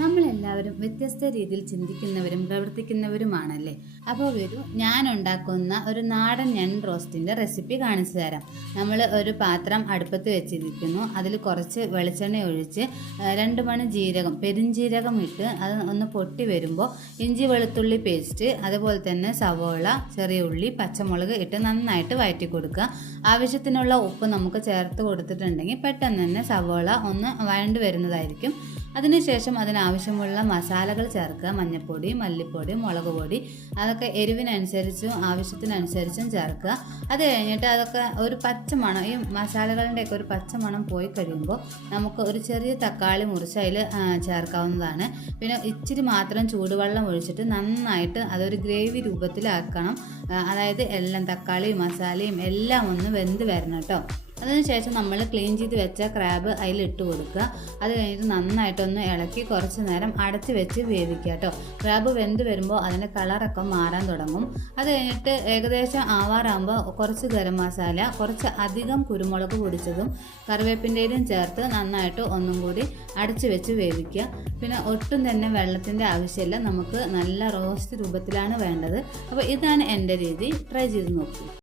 നമ്മളെല്ലാവരും വ്യത്യസ്ത രീതിയിൽ ചിന്തിക്കുന്നവരും പ്രവർത്തിക്കുന്നവരുമാണല്ലേ. അപ്പോൾ വരൂ, ഞാൻ ഉണ്ടാക്കുന്ന ഒരു നാടൻ ഞണ്ട് റോസ്റ്റിൻ്റെ റെസിപ്പി കാണിച്ചു തരാം. നമ്മൾ ഒരു പാത്രം അടുപ്പത്ത് വെച്ചിരിക്കുന്നു. അതിൽ കുറച്ച് വെളിച്ചെണ്ണ ഒഴിച്ച് 2 മണി ജീരകം, പെരുംജീരകം ഇട്ട് അത് ഒന്ന് പൊട്ടി വരുമ്പോൾ ഇഞ്ചി വെളുത്തുള്ളി പേസ്റ്റ്, അതുപോലെ തന്നെ സവോള, ചെറിയ ഉള്ളി, പച്ചമുളക് ഇട്ട് നന്നായിട്ട് വഴറ്റി കൊടുക്കുക. ആവശ്യത്തിനുള്ള ഉപ്പ് നമുക്ക് ചേർത്ത് കൊടുത്തിട്ടുണ്ടെങ്കിൽ പെട്ടെന്ന് തന്നെ സവോള ഒന്ന് വഴണ്ട് വരുന്നതായിരിക്കും. അതിനുശേഷം അതിനാവശ്യമുള്ള മസാലകൾ ചേർക്കുക. മഞ്ഞൾപ്പൊടി, മല്ലിപ്പൊടി, മുളക് പൊടി, അതൊക്കെ എരിവിനനുസരിച്ചും ആവശ്യത്തിനനുസരിച്ചും ചേർക്കുക. അത് കഴിഞ്ഞിട്ട് അതൊക്കെ ഒരു പച്ചമണം, ഈ മസാലകളുടെയൊക്കെ ഒരു പച്ചമണം പോയി കഴിയുമ്പോൾ നമുക്ക് ഒരു ചെറിയ തക്കാളി മുറിച്ച് അതിൽ ചേർക്കാവുന്നതാണ്. പിന്നെ ഇച്ചിരി മാത്രം ചൂടുവെള്ളം ഒഴിച്ചിട്ട് നന്നായിട്ട് അതൊരു ഗ്രേവി രൂപത്തിലാക്കണം. അതായത് എല്ലാം തക്കാളിയും മസാലയും എല്ലാം ഒന്ന് വെന്ത് വരണം കേട്ടോ. അതിനുശേഷം നമ്മൾ ക്ലീൻ ചെയ്ത് വെച്ച ക്രാബ് അതിലിട്ട് കൊടുക്കുക. അത് കഴിഞ്ഞിട്ട് നന്നായിട്ടൊന്ന് ഇളക്കി കുറച്ച് നേരം അടച്ച് വെച്ച് വേവിക്കുക കേട്ടോ. ക്രാബ് വെന്ത് വരുമ്പോൾ അതിൻ്റെ കളറൊക്കെ മാറാൻ തുടങ്ങും. അത് കഴിഞ്ഞിട്ട് ഏകദേശം ആവാറാകുമ്പോൾ കുറച്ച് ഗരം മസാല, കുറച്ച് അധികം കുരുമുളക് പൊടിച്ചതും കറിവേപ്പിൻ്റെയും ചേർത്ത് നന്നായിട്ട് ഒന്നും കൂടി അടച്ച് വെച്ച് വേവിക്കുക. പിന്നെ ഒട്ടും തന്നെ വെള്ളത്തിൻ്റെ ആവശ്യമില്ല. നമുക്ക് നല്ല റോസ്റ്റ് രൂപത്തിലാണ് വേണ്ടത്. അപ്പോൾ ഇതാണ് എൻ്റെ രീതി. ട്രൈ ചെയ്ത് നോക്കൂ.